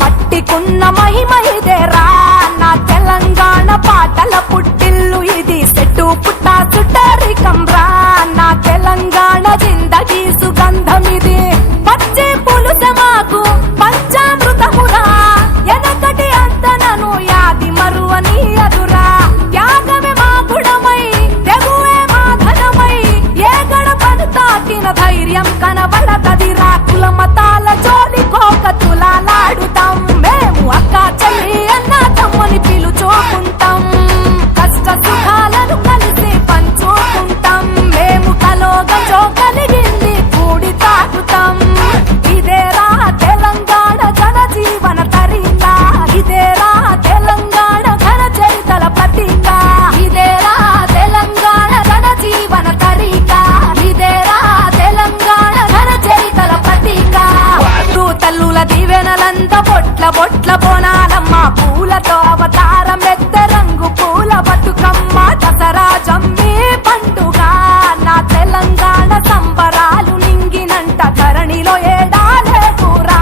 మట్టికున్న మహిమ ఇదేరా నా తెలంగాణ పాటల పుట్టిల్లు ఇది చెట్టు పుట్ట చుట్టరికం రా నా తెలంగాణ జిందగీ సుగంధం ఇది పచ్చి పులుసె మాకు పంచామృతమురా ఎనకటి అంతనను యాది మరువని అదురా త్యాగమే మా గుణమై తెగువే మా ధనమై ఏ గడపను తాకిన ధైర్యం కనబడతదిరా కుల మతాల జోలికోక తులాలాడుతాం మేము అక్క చెల్లి అన్న తమ్ముని పిలుచుకుంటాం కష్ట సుఖాలను కలిసి పంచుకుంటాం మేము కలోగజో కలిగింది కూడి తాగుతాం ఇదేరా తెలంగాణ జన జీవన తరీక ఇదేరా తెలంగాణ ఘన చరితల ప్రతీక ఇదేరా తెలంగాణ జన జీవన తరీక ఇదేరా తెలంగాణ ఘన చరితల ప్రతీక తల్లుల దీవెనలంత బొట్ల బొట్ల బోనాలమ్మ పూలతో అవతారం ఎత్త రంగు పూల బతుకమ్మ దసరా జమ్మి పండుగ నా తెలంగాణ సంబరాలు నింగినంట ధరణిలో ఏడాలే కూరా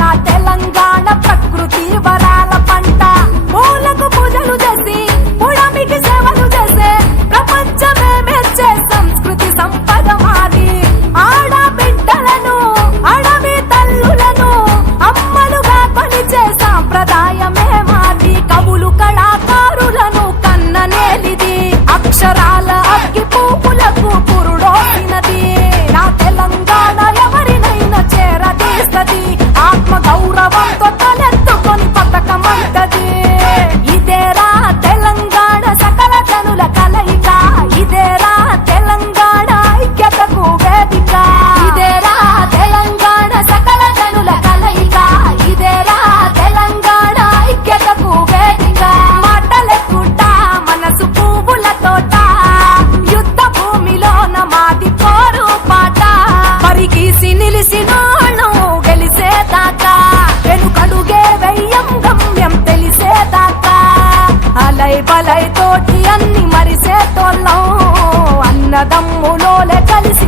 నా తెలంగాణ ప్రకృతి వరాల పంట పూలకు పూజలు చేసి పుడమికి సేవలు చేసే ప్రపంచమే మెచ్చే సంస్కృతి సంపద మాది ఆడబిడ్డలను అడవి తల్లులను అమ్మలుగా కొలిచే సాంప్రదాయమే మాది కవులు కళాకారులను కన్ననేలిది అక్షరాల అగ్గి పువ్వులకు పురుడోసినది నా తెలంగాణ ఎవరినైనా చేరదీస్తది ఆత్మ గౌరవంతో తలెత్తుకొని పతకమంటది ఇదేరా తెలంగాణ సకల జనుల కలయిక ఇదేరా తెలంగాణ ఐక్యతకు వేదిక ఇదేరా తెలంగాణ సకల జనుల కలయిక ఇదేరా తెలంగాణ ఐక్యతకు వేదిక మాటలెక్కుట మనసు పువ్వుల తోట యుద్ధ భూమిలోన మాది పోరు పాట పరిగీసి నిలిసినోళ్ళం గెలిసేదాకా వెనుకడుగే వెయ్యం గమ్యం తెలిసేదాకా అలై బలై తోటి అన్ని మరిసేటోళ్ళం అన్నదమ్ములోలే కలిసి